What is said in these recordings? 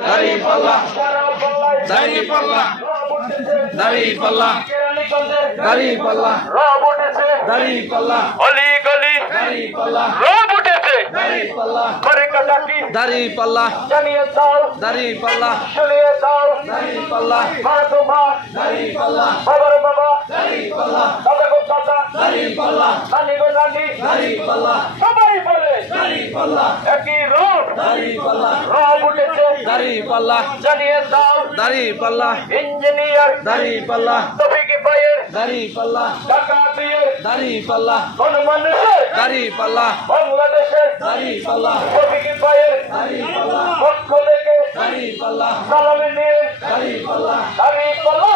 দাঁড়িপাল্লা দাঁড়িপাল্লা দাঁড়িপাল্লা দাঁড়িপাল্লা রব উঠেছে দাঁড়িপাল্লা অলি গলি দাঁড়িপাল্লা রব উঠেছে দাঁড়িপাল্লা বারেকা ডাকি দাঁড়িপাল্লা জানিয়ে দাও দাঁড়িপাল্লা শুনিয়ে দাও দাঁড়িপাল্লা মা তো মা দাঁড়িপাল্লা বাবার বাবা দাঁড়িপাল্লা দাদা গো দাদা দাঁড়িপাল্লা নানি গো নানি দাঁড়িপাল্লা সবাই বলে দাঁড়িপাল্লা একই রব দাঁড়িপাল্লা রব উঠেছে দাঁড়িপাল্লা জানিয়ে দাও দাঁড়িপাল্লা ইঞ্জিনিয়ার দাঁড়িপাল্লা তফিক ভাইয়ের দাঁড়িপাল্লা টাকা দিয়ে দাঁড়িপাল্লা কোন মানুষের দাঁড়িপাল্লা বাংলাদেশের দাঁড়িপাল্লা তফিক ভাইয়ের দাঁড়িপাল্লা পক্ষ থেকে দাঁড়িপাল্লা সালামি নিয়ে দাঁড়িপাল্লা দাঁড়িপাল্লা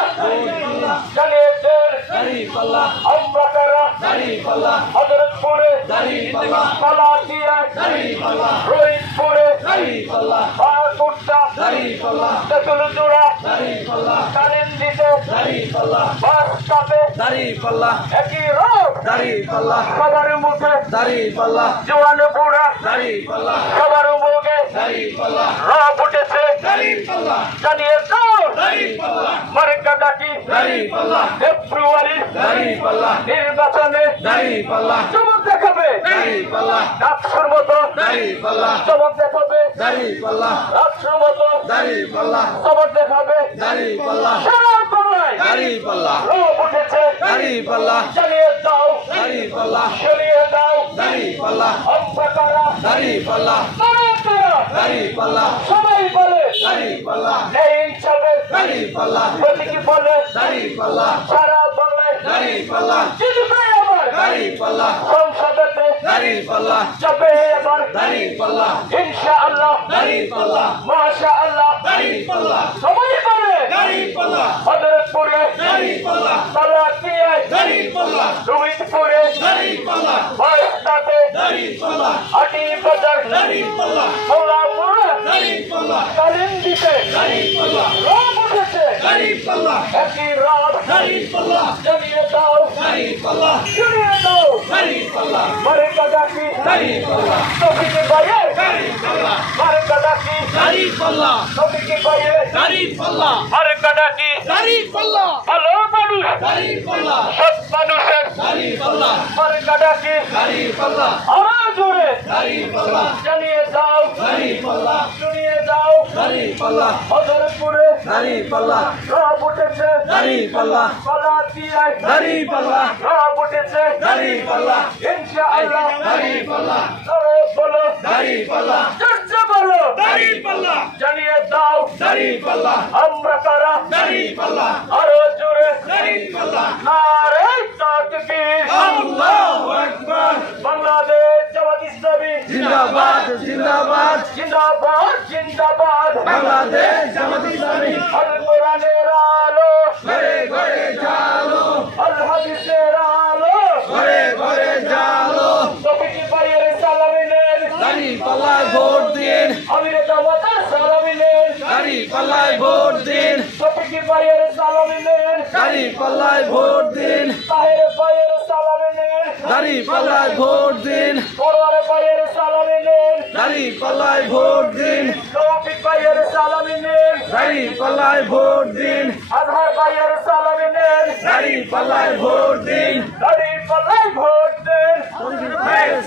জানিয়েছেন দাঁড়িপাল্লা আমরা কারা দাঁড়িপাল্লা হজরতপুরে দাঁড়িপাল্লা কালাতিয়া দাঁড়িপাল্লা রোহিতপুরে দাঁড়িপাল্লা বারকুট্টা দাঁড়িপাল্লা তেতুলজোড়া দাঁড়িপাল্লা কালিন্দিতে দাঁড়িপাল্লা বাসকাতে দাঁড়িপাল্লা একই রোগ দাঁড়িপাল্লা সবার মুখে দাঁড়িপাল্লা জোয়ান বুড়া দাঁড়িপাল্লা সবার মুখে দাঁড়িপাল্লা রব উঠেছে দাঁড়িপাল্লা জানিয়ে দাও দাঁড়িপাল্লা মার্কা ডাকি দাঁড়িপাল্লা ফেব্রুয়ারি দাঁড়িপাল্লা নির্বাচনে দাঁড়িপাল্লা চমক দেখাবে দাঁড়িপাল্লা রাষ্ট্রের মতো দাঁড়িপাল্লা চমক দেখাবে দাঁড়িপাল্লা রাষ্ট্রের মতো দাঁড়িপাল্লা চমক দেখাবে দাঁড়িপাল্লা সারা বাংলায় দাঁড়িপাল্লা রব উঠেছে দাঁড়িপাল্লা জানিয়ে দাও দাঁড়িপাল্লা সরিয়ে দাও দাঁড়িপাল্লা আমরা কারা দাঁড়িপাল্লা কারা কারা দাঁড়িপাল্লা সবাই বলে দাঁড়িপাল্লা নেই ইনসাফের দাঁড়িপাল্লা প্রতীকী বলে দাঁড়িপাল্লা সারা বাংলায় দাঁড়িপাল্লা জিতবে আবার দাঁড়িপাল্লা সংসদেতে দাঁড়িপাল্লা যাবে এবার দাঁড়িপাল্লা ইনশাআল্লাহ দাঁড়িপাল্লা মাশাআল্লাহ দাঁড়িপাল্লা সবাই বলে দাঁড়িপাল্লা হযরতপুরে দাঁড়িপাল্লা কালাতিয়ায় দাঁড়িপাল্লা রোহিতপুরে দাঁড়িপাল্লা বাসকাতে দাঁড়িপাল্লা আটি বাজার দাঁড়িপাল্লা সোলাপুরে দাঁড়িপাল্লা কালিন্দিতে দাঁড়িপাল্লা রব উঠেছে দাঁড়িপাল্লা একই রাত দাঁড়িপাল্লা জানিয়ে দাও দাঁড়িপাল্লা শুনিয়ে দাও দাঁড়িপাল্লা মার্কা ডাকি দাঁড়িপাল্লা তফিক ভাইয়ের দাঁড়িপাল্লা মার্কা ডাকি দাঁড়িপাল্লা তফিক ভাইয়ের দাঁড়িপাল্লা মার্কা ডাকি দাঁড়িপাল্লা ভালো মানুষ দাঁড়িপাল্লা সৎ মানুষের দাঁড়িপাল্লা মার্কা ডাকি দাঁড়িপাল্লা আরো জোরে দাঁড়িপাল্লা জানিয়ে দাও দাঁড়িপাল্লা শুনিয়ে দাও দাঁড়িপাল্লা হযরতপুরে দাঁড়িপাল্লা রব উঠেছে দাঁড়িপাল্লা কালাতিয়ায় দাঁড়িপাল্লা রব উঠেছে দাঁড়িপাল্লা ইনশাআল্লাহ দাঁড়িপাল্লা আরো বলো দাঁড়িপাল্লা চর্চা বলো দাঁড়িপাল্লা জানিয়ে দাও দাঁড়িপাল্লা আমরা কারা দাঁড়িপাল্লা আরো জোরে দাঁড়িপাল্লা নারে তাকবীর আল্লাহু আকবার বাংলাদেশ জামাত ইসলামী জিন্দাবাদ জিন্দাবাদ জিন্দাবাদ জিন্দাবাদ বাংলাদেশ জামাত ইসলামী আল কোরআনের আলো ঘরে ঘরে জালো আল হাদিসের আলো ঘরে ঘরে জালো তফিক ভাইয়ের সালামি নেন দাঁড়িপাল্লায় ভোট দিন আমির জামাতের সালামি নেন দাঁড়িপাল্লায় ভোট দিন তফিক ভাইয়ের সালামি নেন দাঁড়িপাল্লায় ভোট দিন তাহের ভাইয়ের সালামি নেন দাঁড়িপাল্লায় ভোট দিন পরোয়ার ভাইয়ের সালামি নেন দাঁড়িপাল্লায় ভোট দিন তৌফিক ভাইয়ের সালামি নেন দাঁড়িপাল্লায় ভোট দিন আজহার ভাইয়ের সালামি নেন দাঁড়িপাল্লায় ভোট দিন দাঁড়িপাল্লায় ভোট দেন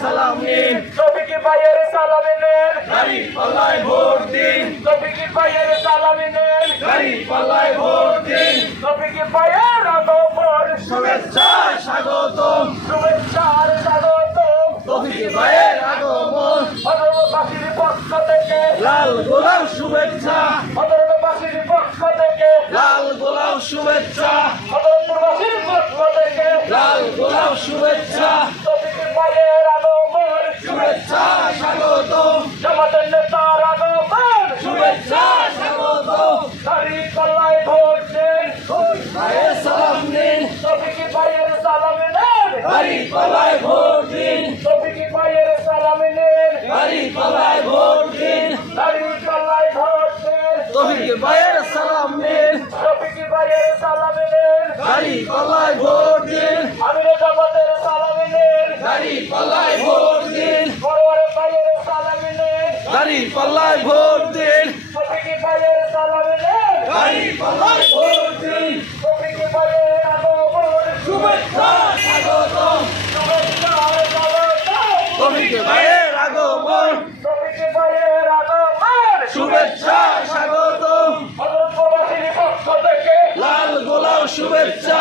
সালাম নিন তৌফিক ভাইয়ের সালামি নেন দাঁড়িপাল্লায় ভোট দিন তৌফিক ভাইয়ের সালামি নেন দাঁড়িপাল্লায় ভোট দিন তৌফিক ভাইয়ের আগমন শুভেচ্ছা স্বাগতম শুভেচ্ছার স্বাগতম তৌফিক ভাইয়ের আগমন হযরতবাসীর পক্ষ থেকে লাল গোলাপ শুভেচ্ছা হযরতবাসীর পক্ষ থেকে লাল গোলাপ শুভেচ্ছা হযরতপুরবাসীর পক্ষ থেকে লাল গোলাপ শুভেচ্ছা তৌফিক ভাইয়ের আগমন শুভেচ্ছা স্বাগতম জামাতের নেতার আগমন শুভেচ্ছা স্বাগতম দাঁড়িপাল্লায় ভোট দেন ভাইয়ের সালাম নিন তৌফিক ভাইয়ের সালামি নেন দাঁড়িপাল্লায় ভোট দিন তৌফিক ভাইয়ের সালামি নেন দাঁড়িপাল্লায় ভোট দিন দাঁড়িপাল্লায় ভোট দেন তৌফিক ভাইয়ের সালাম নিন তৌফিক ভাইয়ের সালামি নেন দাঁড়িপাল্লায় ভোট দিন আমির জামাতের সালামি নেন দাঁড়িপাল্লায় ভোট দিন পরোয়ার ভাইয়ের সালামি নেন দাঁড়িপাল্লায় ভোট দিন তৌফিক ভাই শুভেচ্ছা স্বাগতম শুভেচ্ছা স্বাগতম তৌফিক ভাইয়ের আগমন তৌফিক ভাইয়ের আগমন শুভেচ্ছা স্বাগতম হযরত প্রবাসীর পক্ষ থেকে লাল গোলাপ শুভেচ্ছা